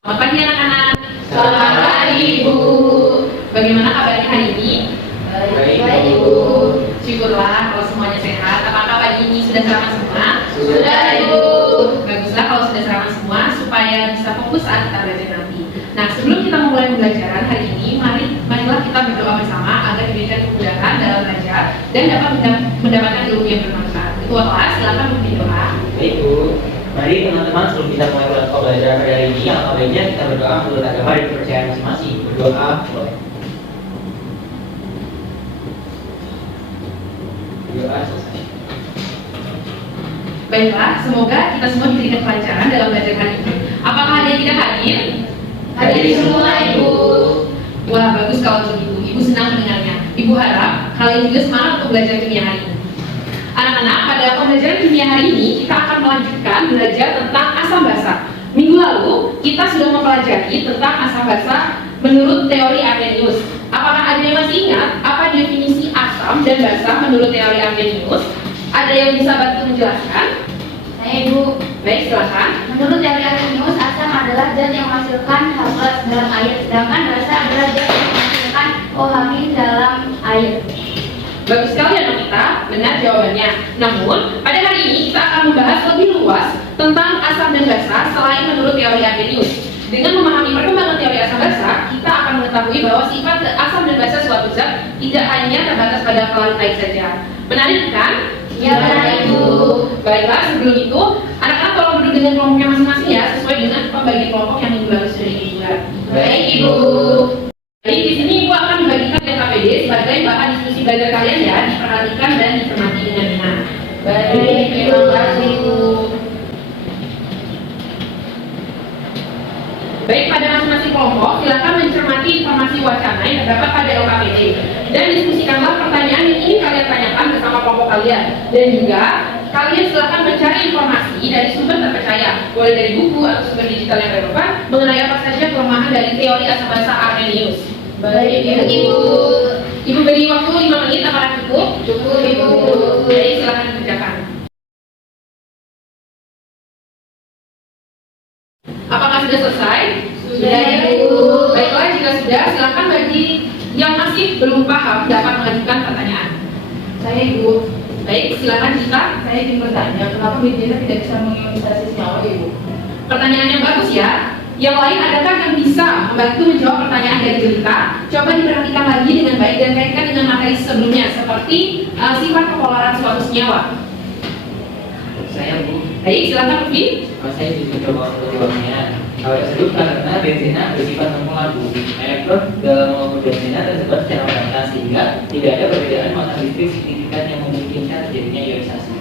Selamat pagi anak-anak. Selamat pagi, Ibu. Bagaimana kabarnya hari ini? Baik, Ibu. Syukurlah kalau semuanya sehat. Apakah pagi ini sudah sarapan semua? Sudah, Ibu. Baguslah kalau sudah sarapan semua supaya bisa fokus saat kita belajar nanti. Nah, sebelum kita memulai pembelajaran hari ini, marilah kita berdoa bersama agar diberikan kemudahan dalam belajar dan dapat mendapatkan ilmu yang bermanfaat. Ketua kelas, silakan memimpin doa. Baik, Bu. Mari teman-teman sebelum kita mulai pelajaran pada hari ini, alangkah baiknya kita berdoa menurut agama dan kepercayaan masing-masing. Berdoa boleh. Berdoa selesai. Baiklah, semoga kita semua diberikan kelancaran dalam belajar hari ini. Apakah ada yang tidak hadir? Hadir semua, Ibu. Wah, bagus kalau begitu. Ibu senang mendengarnya. Ibu harap kalian juga semangat untuk belajar kimia hari ini. Anak-anak, pada pembelajaran kimia hari ini kita akan melanjutkan belajar tentang asam basa. Minggu lalu kita sudah mempelajari tentang asam basa menurut teori Arrhenius. Apakah ada yang masih ingat apa definisi asam dan basa menurut teori Arrhenius? Ada yang bisa bantu menjelaskan? Saya, Ibu. Baik, silakan. Menurut teori Arrhenius, asam adalah zat yang menghasilkan H+ dalam air, sedangkan basa adalah zat yang menghasilkan OH- dalam air. Bagus sekali anak kita, benar jawabannya. Namun, pada hari ini kita akan membahas lebih luas tentang asam dan basa selain menurut teori Arrhenius. Dengan memahami perkembangan teori asam basa, kita akan mengetahui bahwa sifat asam dan basa suatu zat tidak hanya terbatas pada pelarut air saja. Menarik kan? Ya, benar, Ibu. Baiklah, sebelum itu, anak-anak tolong duduk dengan kelompoknya masing-masing ya, sesuai dengan pembagian kelompok yang minggu lalu sudah dibuat. Baik, Ibu. Jadi di sini Ibu akan membagikan KPD sebagai bahan diskusi belajar kalian ya, diperhatikan dan dicermati dengan benar. Baik, terima kasih, Ibu. Baik, pada masing-masing kelompok, silakan mencermati informasi wacana yang terdapat pada LKPD dan diskusikanlah pertanyaan yang ingin kalian tanyakan bersama kelompok kalian. Dan juga, kalian silakan mencari informasi dari sumber terpercaya, boleh dari buku atau sumber digital yang relevan, mengenai apa saja kelemahan dari teori asam basa Arrhenius. Baik, Ibu. Ibu beri waktu 5 menit, apakah cukup? Cukup, Ibu. Baik, silakan dikerjakan. Apakah sudah selesai? Sudah, Ibu. Baiklah, jika sudah, silakan bagi yang masih belum paham dapat mengajukan pertanyaan. Saya, Ibu. Baik, silakan Cita. Saya ingin bertanya, kenapa benzena tidak bisa mengionisasi senyawa, Ibu? Pertanyaan yang bagus ya. Yang lain adakah yang bisa membantu menjawab pertanyaan dari Jelita? Coba diperhatikan lagi dengan baik dan kaitkan dengan materi sebelumnya, seperti sifat kepolaran suatu senyawa. Saya, Bu. Baik, silakan Rufi. Saya juga coba untuk jawabnya. Hal tersebut karena benzena bersifat nonpolar, Bu. Elektron dalam molekul benzena tersebar secara merata sehingga tidak ada perbedaan massa listrik signifikan yang memungkinkan terjadinya ionisasi.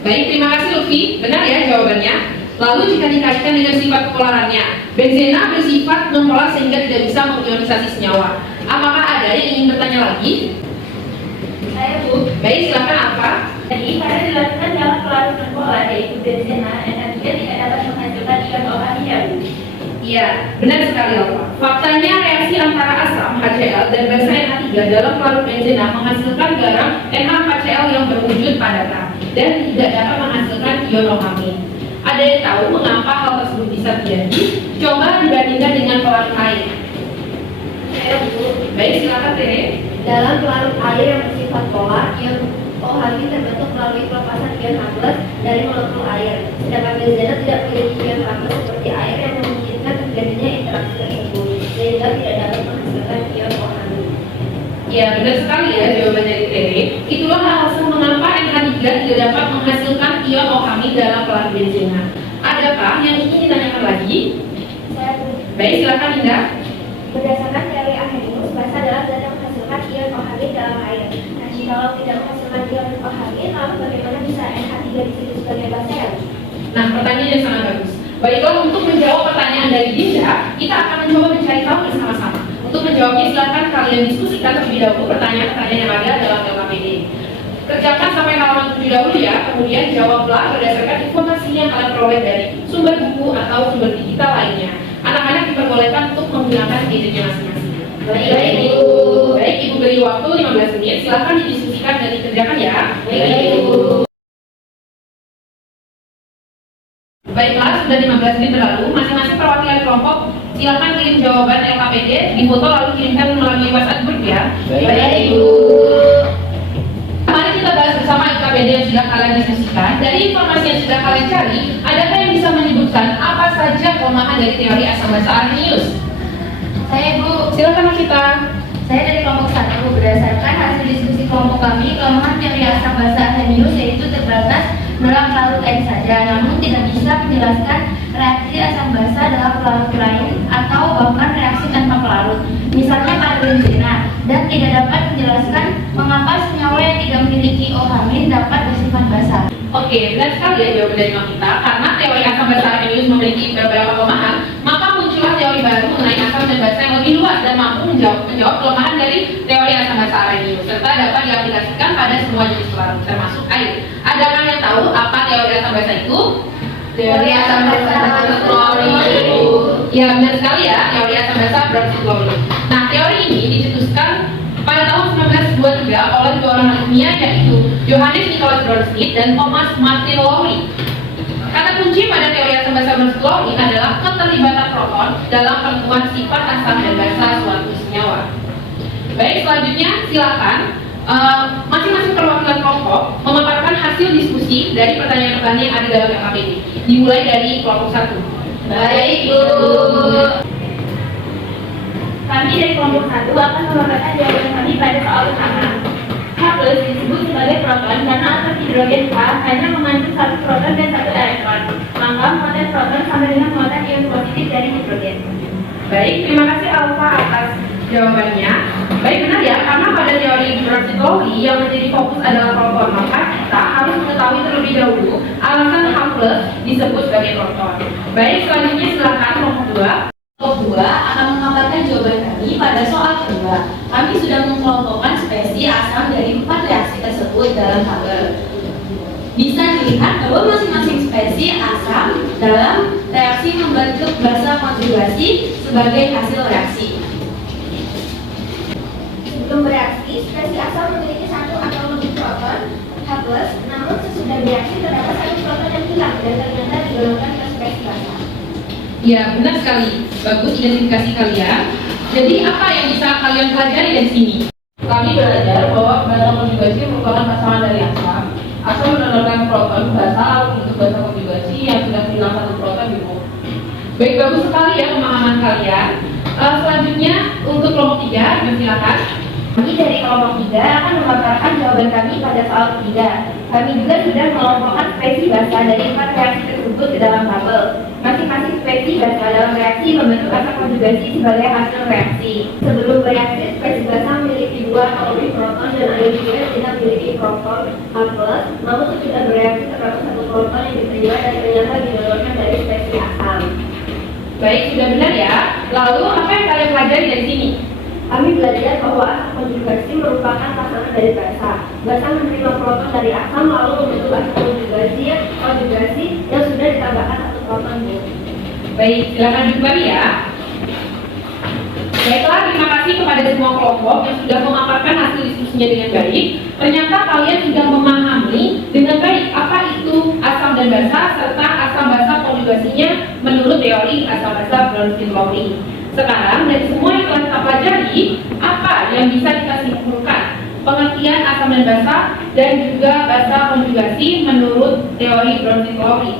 Baik, terima kasih Luffy. Benar ya jawabannya. Lalu jika dikaitkan dengan sifat kepolarannya, benzena bersifat nonpolar sehingga tidak bisa mengionisasi senyawa. Apakah ada yang ingin bertanya lagi? Saya, Bu. Baik, silakan apa? Jadi, pada dilakukan dalam pelarut nonpolar yaitu benzena, NH3 tidak dapat menghasilkan ion OH ya, Bu. Iya, benar sekali Alfa. Faktanya reaksi antara asam HCl dan basa NH3 dalam pelarut benzena menghasilkan garam NaHCl yang berwujud padatan dan tidak dapat menghasilkan ion OH-. Ada yang tahu mengapa hal tersebut bisa terjadi? Coba dibandingkan dengan pelarut air. Saya, Bu. Baik, silakan Tere. Dalam pelarut air yang bersifat polar, ion OH terbentuk melalui pelepasan ion H+ dari molekul air. Sedangkan benzena tidak memiliki ion H+ seperti air yang memungkinkan terjadinya interaksi tersebut, sehingga tidak dapat menghasilkan ion OH. Ya, benar sekali ya jawaban dari Tere. Itulah alasan mengapa NH3 tidak dapat menghasilkan ion OH dalam pelarut benzena. Adakah yang ingin ditanyakan lagi? Saya, Bu. Baik, silakan Indah. Berdasarkan teori Arrhenius, basa adalah zat yang menghasilkan ion OH dalam air. Nah, jikalau tidak menghasilkan ion OH, lalu bagaimana bisa NH3 disebut sebagai basa ya? Nah, pertanyaan yang sangat bagus. Baiklah, untuk menjawab pertanyaan dari Dinda, kita akan mencoba mencari tahu bersama-sama. Untuk menjawabnya, silakan kalian diskusikan terlebih dahulu pertanyaan-pertanyaan yang ada dalam LKPD. Kerjakan sampai halaman 7 dahulu ya, kemudian jawablah berdasarkan informasi yang kalian peroleh dari sumber buku atau sumber digital lainnya. Anak-anak diperbolehkan untuk menggunakan gadgetnya masing-masing. Baik, Ibu. Baik, Ibu beri waktu 15 menit, silakan didiskusikan dan dikerjakan ya. Baik, Ibu. Baiklah, sudah 15 menit berlalu. Masing-masing perwakilan kelompok silakan kirim jawaban LKPD di foto lalu kirimkan melalui WhatsApp group ya. Baik. Ibu. Mari kita bahas bersama LKPD yang sudah kalian diskusikan. Dari informasi yang sudah kalian cari, adakah yang bisa menyebutkan apa saja kelemahan dari teori asam basa Arrhenius? Saya Bu. Silakan kita. Saya dari kelompok 1. Berdasarkan hasil diskusi kelompok kami, kelemahan teori asam basa Arrhenius yaitu terbatas dalam pelarut air saja, namun tidak bisa menjelaskan reaksi asam basa dalam pelarut lain atau bahkan reaksi tanpa pelarut, misalnya pada benzena, dan tidak dapat menjelaskan mengapa senyawa yang tidak memiliki OH- dapat bersifat basa. Oke, benar sekali ya jawaban dari kita. Karena teori asam basa Arrhenius memiliki beberapa kelemahan, maka muncullah teori baru mengenai asam dan basa yang lebih luas dan mampu menjawab kelemahan dari teori asam basa Arrhenius serta dapat diaplikasikan pada semua jenis pelarut termasuk air. Adakah yang tahu apa teori asam basa itu? Teori asam basa Bronsted-Lowry. Ya benar sekali ya, teori asam basa Bronsted-Lowry. Nah, teori ini dicetuskan pada tahun 1923 oleh dua orang ilmiah yaitu Johannes Nicholas Bronsted dan Thomas Martin Lowry. Kata kunci pada teori asam basa Bronsted-Lowry adalah keterlibatan proton dalam penentuan sifat asam dan basa suatu senyawa. Baik, selanjutnya silakan masing-masing perwakilan kelompok memaparkan hasil diskusi dari pertanyaan-pertanyaan yang ada dalam LKPD. Dimulai dari kelompok 1. Baik, Bu. Kami dari kelompok 1 akan memaparkan jawaban kami pada soal utama. H+ disebut sebagai proton karena atom hidrogen H hanya mengandung satu proton dan satu elektron. Maka muatan proton sama dengan muatan ion positif dari hidrogen. Baik, terima kasih Alfa atas jawabannya. Baik, benar ya, karena pada teori Bronsted-Lowry yang menjadi fokus adalah proton, maka kita harus mengetahui terlebih dahulu alasan H+ disebut sebagai proton. Baik, selanjutnya silakan kelompok 2. Kelompok 2 akan memaparkan jawaban kami pada soal kedua. Kami sudah mengelompokkan spesies asam dari 4 reaksi tersebut dalam tabel. Bisa dilihat bahwa masing-masing spesies asam dalam reaksi membentuk basa konjugasi sebagai hasil reaksi. Sebelum bereaksi, spesies asam memiliki satu atau lebih proton H+, namun sesudah bereaksi terdapat satu proton yang hilang dan ternyata digolongkan ke spesies asam. Ya, benar sekali. Bagus identifikasi kalian. Jadi apa yang bisa kalian pelajari dari sini? Kami belajar bahwa basa konjugasi merupakan pasangan dari asam. Asam mendonorkan proton basa lalu untuk basa konjugasi yang sudah hilang satu proton di bawah. Baik, bagus sekali ya pemahaman kalian. Selanjutnya untuk kelompok 3, silakan. Kami dari kelompok 3 akan memaparkan jawaban kami pada soal ketiga. Kami juga sudah mengelompokkan spesies basa dari 4 reaksi tersebut ke dalam tabel. Masing-masing spesies basa dalam reaksi membentuk asam konjugasi sebagai hasil reaksi. Sebelum bereaksi, spesies basa memiliki 2 atau lebih proton dan ada juga yang tidak memiliki proton H+, namun sesudah bereaksi terdapat satu proton yang diterima dan ternyata didolorkan dari spesies asam. Baik, sudah benar ya. Lalu apa yang kalian pelajari dari sini? Kami belajar bahwa asam konjugasi merupakan pasangan dari basa. Basa menerima proton dari asam lalu membentuk asam konjugasi yang sudah ditambahkan satu proton. Baik, silakan duduk kembali ya. Baiklah, terima kasih kepada semua kelompok yang sudah memaparkan hasil diskusinya dengan baik. Ternyata kalian sudah memahami dengan baik apa itu asam dan basa serta asam basa konjugasinya menurut teori asam basa Bronsted-Lowry. Sekarang dari semua yang telah kita pelajari, apa yang bisa kita simpulkan? Pengertian asam dan basa dan juga basa konjugasi menurut teori Bronsted-Lowry.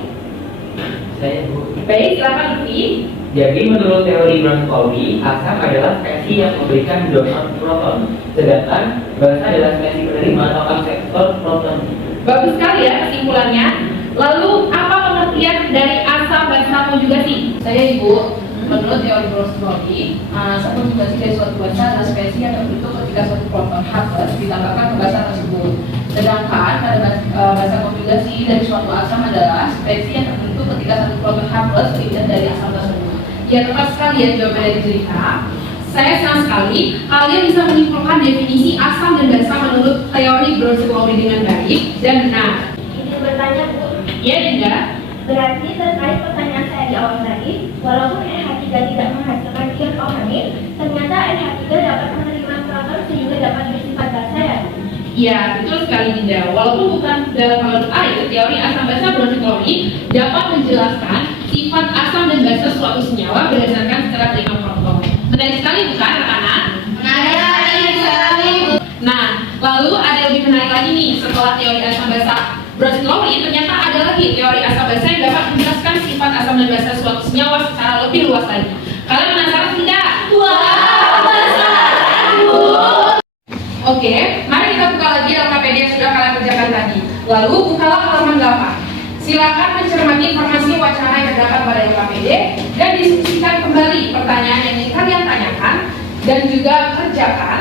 Saya Bu. Baik, silakan Lutfi. Jadi menurut teori Bronsted-Lowry, asam adalah spesies yang memberikan donor proton, sedangkan basa adalah spesies penerima atau akseptor proton. Bagus sekali ya kesimpulannya. Lalu apa pengertian dari asam basa konjugasi? Saya Ibu, menurut teori Bronsted-Lowry, asam konjugasi dari suatu basa adalah spesies yang terbentuk ketika suatu proton H+ ditambahkan ke basa tersebut. Sedangkan pada basa konjugasi dari suatu asam adalah spesies yang terbentuk ketika satu proton H+ pindah dari asam tersebut. Ya, tepat sekali ya jawaban dari cerita. Saya senang sekali kalian bisa menyimpulkan definisi asam dan basa menurut teori Bronsted-Lowry dengan baik dan benar. Izin bertanya, Bu. Ya, Dinda. Berarti terkait pertanyaan saya di awal tadi, walaupun NH3 tidak menghasilkan ion OH, ternyata NH3 dapat menerima proton sehingga dapat bersifat basa ya? Ya, betul sekali Dinda. Walaupun bukan dalam pelarut air, teori asam basa Bronsted-Lowry dapat menjelaskan sifat sifat asam dan basa suatu senyawa berdasarkan secara prima proton. Menarik sekali bukan anak-anak? Menarik sekali. Nah, lalu ada yang lebih menarik lagi nih, setelah teori asam basa Bronsted-Lowry, ternyata ada lagi teori asam basa yang dapat menjelaskan sifat asam dan basa suatu senyawa secara lebih luas lagi. Kalian penasaran tidak? Wah, penasaran, Bu. Oke, mari kita buka lagi LKPD yang sudah kalian kerjakan tadi. Lalu bukalah halaman 8. Silakan mencermati informasi wacana yang terdapat pada LKPD dan diskusikan kembali pertanyaan yang ingin kalian tanyakan dan juga kerjakan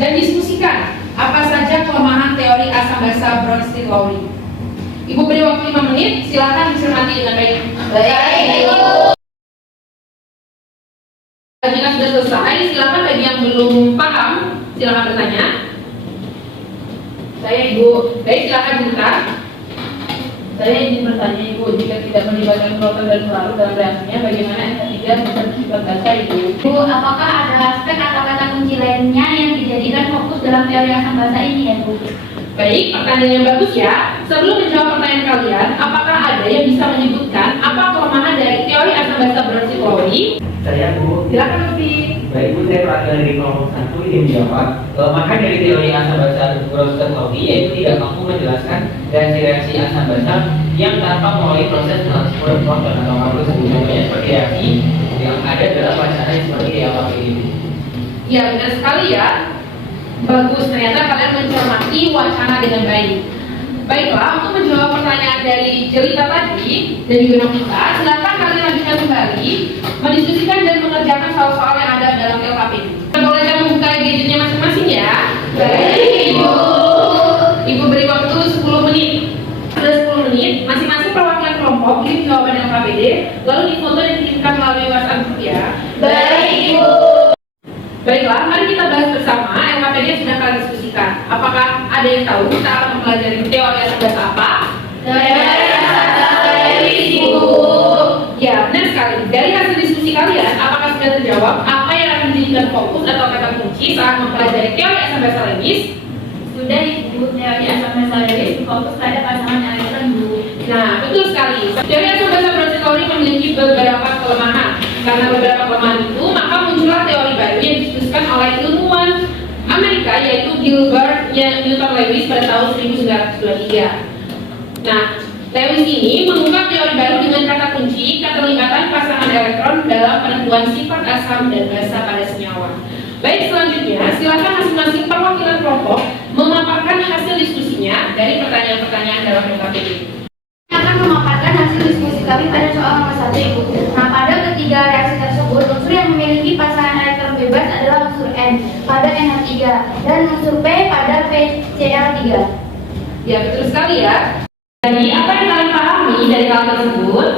dan diskusikan apa saja kelemahan teori asam basa Bronsted-Lowry. Ibu beri waktu 5 menit, silakan mencermati dengan baik. Jika sudah selesai, silakan bagi yang belum paham, silakan bertanya. Saya Ibu, baik silakan bentar. Saya ingin bertanya Ibu, jika tidak melibatkan proton dan pelarut dalam reaksinya, bagaimana NH3 bisa bersifat basa Ibu? Bu, apakah ada aspek atau kata kunci lainnya yang dijadikan fokus dalam teori asam basa ini ya Bu? Baik, pertanyaan yang bagus ya. Sebelum menjawab pertanyaan kalian, apakah ada yang bisa menyebutkan apa kelemahan dari teori asam basa Bronsted-Lowry? Saya Bu. Silakan lebih. Baik Bu, saya perwakilan dari kelompok 1 ingin menjawab. Maka dari teori asam basa Bronsted-Lowry yaitu tidak mampu menjelaskan reaksi-reaksi asam basa yang tanpa melalui proses transport proton atau makhluk sebelumnya seperti reaksi yang ada dalam wacana seperti yang ini. Ya, benar sekali ya. Bagus, ternyata kalian mencermati wacana dengan baik. Baiklah, untuk menjawab pertanyaan dari Jelita tadi dan juga Novita, silakan kalian lanjutkan kembali mendiskusikan dan mengerjakan soal-soal yang ada dalam LKPD. Bolehkan membuka gadgetnya masing-masing ya. Baik, Ibu. Ibu beri waktu 10 menit. Sudah 10 menit, masing-masing perwakilan kelompok kirim jawaban LKPD, lalu difoto dan dikirimkan melalui WhatsApp group ya. Baik, Ibu. Baiklah, mari kita bahas bersama LKPD yang sudah kalian diskusikan. Apakah ada yang tahu kita akan mempelajari teori asam basa apa? Teori asam basa Ibu. Ya, benar sekali. Dari hasil diskusi kalian, apakah sudah terjawab apa yang akan menjadikan fokus atau kata kunci saat mempelajari teori asam basa Lewis? Sudah Ibu, teori asam basa Lewis fokus pada pasangan elektron Bu. Nah, betul sekali. Teori asam basa Bronsted-Lowry memiliki beberapa kelemahan. Karena beberapa kelemahan itu, maka muncullah teori baru yang didiskusikan oleh ilmuwan Amerika yaitu Gilbert Newton Lewis pada tahun 1923. Nah, Lewis ini mengungkap teori baru dengan kata kunci keterlibatan pasangan elektron dalam penentuan sifat asam dan basa pada senyawa. Baik, selanjutnya silakan masing-masing perwakilan kelompok memaparkan hasil diskusinya dari pertanyaan-pertanyaan dalam LKPD. Akan memaparkan hasil diskusi kami pada soal nomor 1 Ibu. Nah, pada ketiga reaksi tersebut, unsur yang memiliki pasangan elektron bebas adalah unsur N pada NH3 dan unsur P pada PCl3. Ya, betul sekali ya. Jadi, apa yang kalian pahami dari hal tersebut?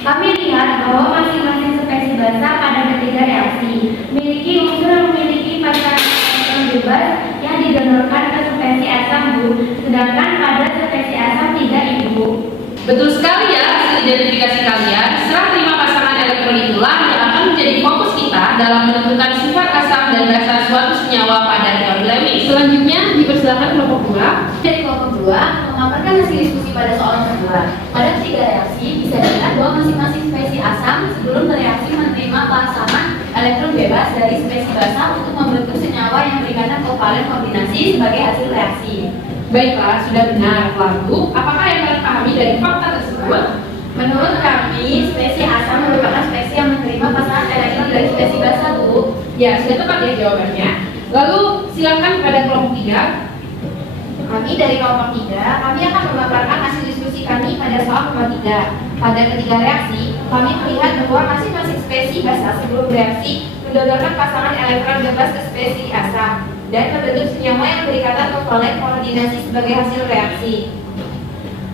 Kami lihat bahwa masing-masing spesies basa pada ketiga reaksi memiliki unsur yang memiliki pasangan elektron bebas yang didonorkan ke spesies asam Bu, sedangkan pada spesies asam tidak Ibu. Betul sekali ya, hasil identifikasi kalian. Serah terima pasangan elektron itulah yang akan menjadi fokus kita dalam menentukan sifat asam dan basa suatu senyawa pada teori Lewis. Selanjutnya, dipersilakan kelompok 2. Dari kelompok 2 memaparkan hasil diskusi pada soal nomor 2. Pada ketiga reaksi bisa dilihat bahwa masing-masing spesies asam sebelum bereaksi menerima pasangan elektron bebas dari spesies basa untuk membentuk senyawa yang berikatan kovalen kombinasi sebagai hasil reaksi. Baiklah, sudah benar. Lalu, apakah yang kalian pahami dari fakta tersebut? Menurut kami, spesies asam merupakan spesies yang menerima pasangan elektron dari spesies basa Bu. Ya, sudah tepat ya jawabannya. Lalu, silakan pada kelompok 3. Kami dari kelompok 3, kami akan memaparkan hasil diskusi kami pada soal nomor 3. Pada ketiga reaksi, kami melihat bahwa masing-masing spesies basa sebelum bereaksi mendonorkan pasangan elektron bebas ke spesies asam dan membentuk senyawa yang berikatan kovalen koordinasi sebagai hasil reaksi.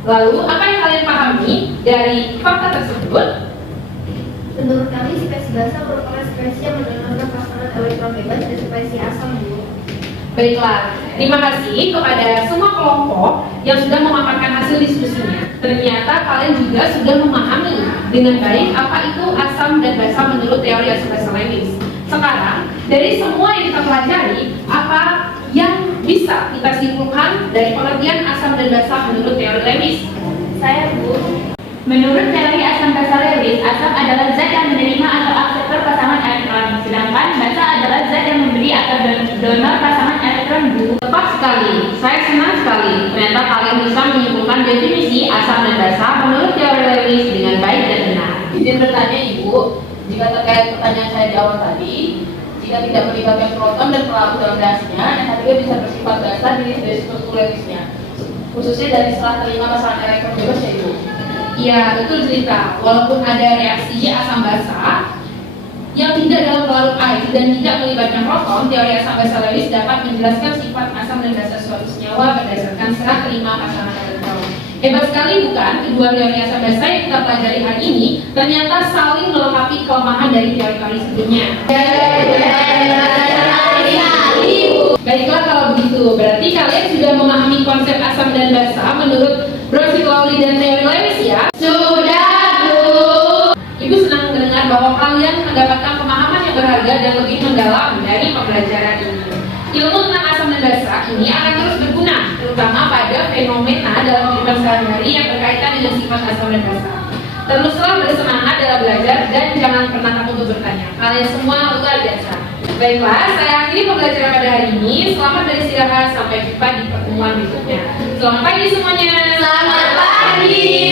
Lalu, apa yang kalian pahami dari fakta tersebut? Menurut kami, spesies basa merupakan spesies yang mendonorkan pasangan elektron bebas dari spesies asam Bu. Baiklah, terima kasih kepada semua kelompok yang sudah memaparkan hasil diskusinya. Ternyata kalian juga sudah memahami dengan baik apa itu asam dan basa menurut teori asam basa Lewis. Sekarang, dari semua yang kita pelajari, apa yang bisa kita simpulkan dari pengertian asam dan basa menurut teori Lewis? Saya Bu. Menurut teori asam basa Lewis, asam adalah zat yang menerima atau akseptor pasangan elektron, sedangkan basa adalah zat yang memberi atau donor pasangan elektron Bu. Tepat sekali, saya senang sekali. Ternyata kalian bisa menyimpulkan definisi asam dan basa menurut teori Lewis dengan baik dan benar. Izin bertanya Ibu, jika terkait pertanyaan saya di awal tadi, jika tidak melibatkan proton dan pelarut dalam reaksinya, NH3 bisa bersifat basa diri dari struktur Lewisnya, khususnya dari setelah terima pasangan elektron bebas ya Ibu. Iya, betul cerita. Walaupun ada reaksi asam basa yang tidak dalam pelarut air dan tidak melibatkan proton, teori asam basa Lewis dapat menjelaskan sifat asam dan basa suatu senyawa berdasarkan serah terima pasangan elektron. Hebat sekali bukan? Kedua teori asam basa yang kita pelajari hari ini ternyata saling melengkapi kelemahan dari teori-teori sebelumnya. Baiklah kalau begitu, berarti kalian sudah memahami konsep asam dan basa menurut Bronsted Lowry dan teori Lewis ya? Sudah, Bu. Ibu senang mendengar bahwa kalian mendapatkan pemahaman yang berharga dan lebih mendalam dari pembelajaran ini. Ilmu tentang asam dan basa ini akan terus berguna, terutama pada fenomena dalam kehidupan sehari-hari yang berkaitan dengan sifat asam dan basa. Teruslah bersemangat dalam belajar dan jangan pernah takut untuk bertanya. Kalian semua luar biasa. Baiklah, saya akhiri pembelajaran pada hari ini. Selamat beristirahat, sampai jumpa di pertemuan berikutnya. Selamat pagi semuanya. Selamat pagi.